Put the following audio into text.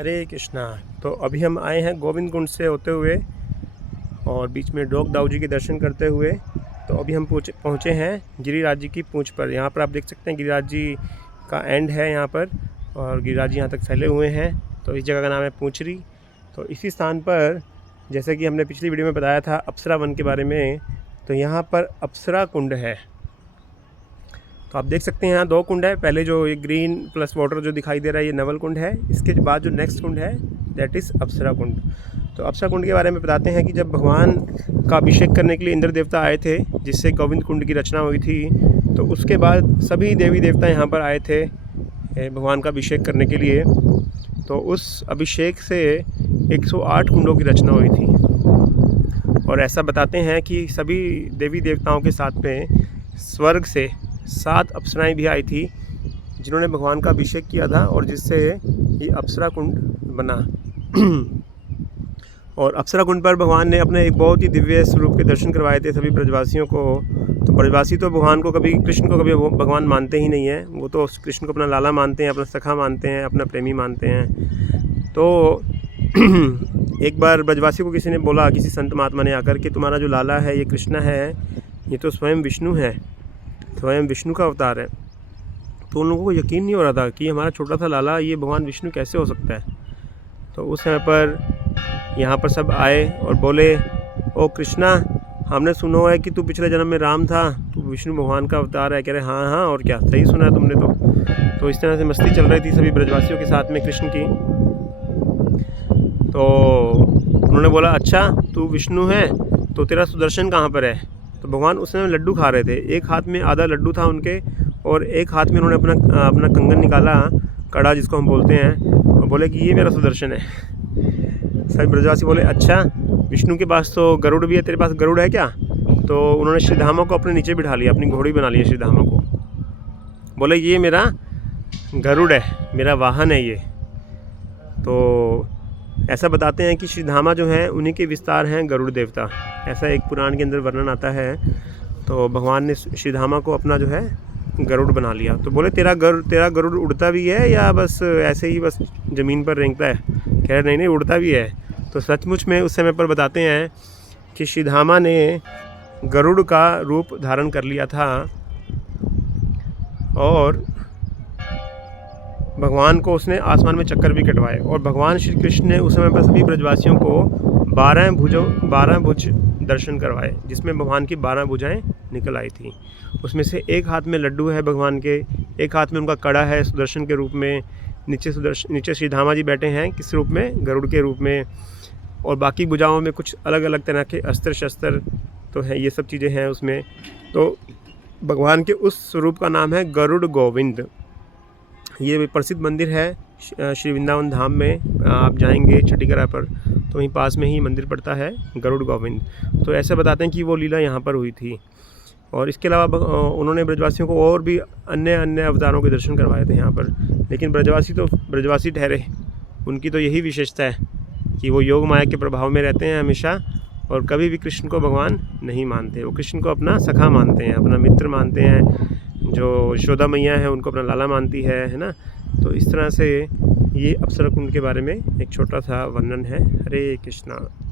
हरे कृष्णा। तो अभी हम आए हैं गोविंद कुंड से होते हुए और बीच में डोक दाऊ जी के दर्शन करते हुए। तो अभी हम पहुँचे हैं गिरिराज जी की पूंछ पर। यहाँ पर आप देख सकते हैं गिरिराज जी का एंड है यहाँ पर, और गिरिराज जी यहाँ तक फैले हुए हैं। तो इस जगह का नाम है पूंछरी। तो इसी स्थान पर, जैसे कि हमने पिछली वीडियो में बताया था अप्सरा वन के बारे में, तो यहाँ पर अप्सरा कुंड है। तो आप देख सकते हैं यहाँ दो कुंड है। पहले जो ये ग्रीन प्लस वाटर जो दिखाई दे रहा है ये नवल कुंड है। इसके बाद जो नेक्स्ट कुंड है दैट इज़ अप्सरा कुंड। तो अप्सरा कुंड के बारे में बताते हैं कि जब भगवान का अभिषेक करने के लिए इंद्र देवता आए थे, जिससे गोविंद कुंड की रचना हुई थी, तो उसके बाद सभी देवी देवता यहाँ पर आए थे भगवान का अभिषेक करने के लिए। तो उस अभिषेक से 108 कुंडों की रचना हुई थी। और ऐसा बताते हैं कि सभी देवी देवताओं के साथ में स्वर्ग से 7 अप्सराएं भी आई थी, जिन्होंने भगवान का अभिषेक किया था, और जिससे ये अप्सरा कुंड बना। और अप्सरा कुंड पर भगवान ने अपने एक बहुत ही दिव्य स्वरूप के दर्शन करवाए थे सभी ब्रजवासियों को। तो ब्रजवासी तो भगवान को कभी, कृष्ण को कभी भगवान मानते ही नहीं है। वो तो कृष्ण को अपना लाला मानते हैं, अपना सखा मानते हैं, अपना प्रेमी मानते हैं। तो एक बार ब्रजवासी को किसी ने बोला, किसी संत महात्मा ने आकर, कि तुम्हारा जो लाला है ये कृष्ण है, ये तो स्वयं विष्णु है, स्वयं विष्णु का अवतार है। तो उन लोगों को यकीन नहीं हो रहा था कि हमारा छोटा सा लाला ये भगवान विष्णु कैसे हो सकता है। तो उस समय पर यहाँ पर सब आए और बोले, ओ कृष्णा, हमने सुना है कि तू पिछले जन्म में राम था, तू विष्णु भगवान का अवतार है। कह रहे हाँ हाँ, और क्या, सही सुना है तुमने। तो इस तरह से मस्ती चल रही थी सभी ब्रजवासियों के साथ में कृष्ण की। तो उन्होंने बोला, अच्छा तू विष्णु है तो तेरा सुदर्शन कहाँ पर है। तो भगवान उस समय लड्डू खा रहे थे। एक हाथ में आधा लड्डू था उनके, और एक हाथ में उन्होंने अपना कंगन निकाला, कड़ा जिसको हम बोलते हैं, और बोले कि ये मेरा सुदर्शन है। सभी ब्रजवासी बोले, अच्छा विष्णु के पास तो गरुड़ भी है, तेरे पास गरुड़ है क्या। तो उन्होंने श्रीधामा को अपने नीचे बिठा लिया, अपनी घोड़ी बना लिया श्रीधामा को। बोले ये मेरा गरुड़ है, मेरा वाहन है ये। तो ऐसा बताते हैं कि श्रीधामा जो है उन्हीं के विस्तार हैं गरुड़ देवता, ऐसा एक पुराण के अंदर वर्णन आता है। तो भगवान ने श्रीधामा को अपना जो है गरुड़ बना लिया। तो बोले तेरा गरुड़ उड़ता भी है या बस ऐसे ही बस ज़मीन पर रेंगता है। कह रहे नहीं, उड़ता भी है। तो सचमुच में उस समय पर बताते हैं कि श्रीधामा ने गरुड़ का रूप धारण कर लिया था, और भगवान को उसने आसमान में चक्कर भी कटवाए। और भगवान श्री कृष्ण ने उस समय पर सभी ब्रजवासियों को 12 भुज दर्शन करवाए, जिसमें भगवान की 12 भुजाएं निकल आई थी। उसमें से एक हाथ में लड्डू है भगवान के, एक हाथ में उनका कड़ा है सुदर्शन के रूप में, नीचे श्रीधामा जी बैठे हैं किस रूप में, गरुड़ के रूप में, और बाकी भुजाओं में कुछ अलग अलग तरह के अस्त्र शस्त्र तो हैं, ये सब चीज़ें हैं उसमें। तो भगवान के उस स्वरूप का नाम है गरुड़ गोविंद। ये प्रसिद्ध मंदिर है श्री वृंदावन धाम में। आप जाएंगे छठीकरा पर तो वहीं पास में ही मंदिर पड़ता है गरुड़ गोविंद। तो ऐसे बताते हैं कि वो लीला यहाँ पर हुई थी। और इसके अलावा उन्होंने ब्रजवासियों को और भी अन्य अवतारों के दर्शन करवाए थे यहाँ पर। लेकिन ब्रजवासी तो ब्रजवासी ठहरे, उनकी तो यही विशेषता है कि वो योग माया के प्रभाव में रहते हैं हमेशा, और कभी भी कृष्ण को भगवान नहीं मानते। वो कृष्ण को अपना सखा मानते हैं, अपना मित्र मानते हैं। जो यशोदा मैया है उनको अपना लाला मानती है ना। तो इस तरह से ये अप्सरा कुंड के बारे में एक छोटा सा वर्णन है। हरे कृष्णा।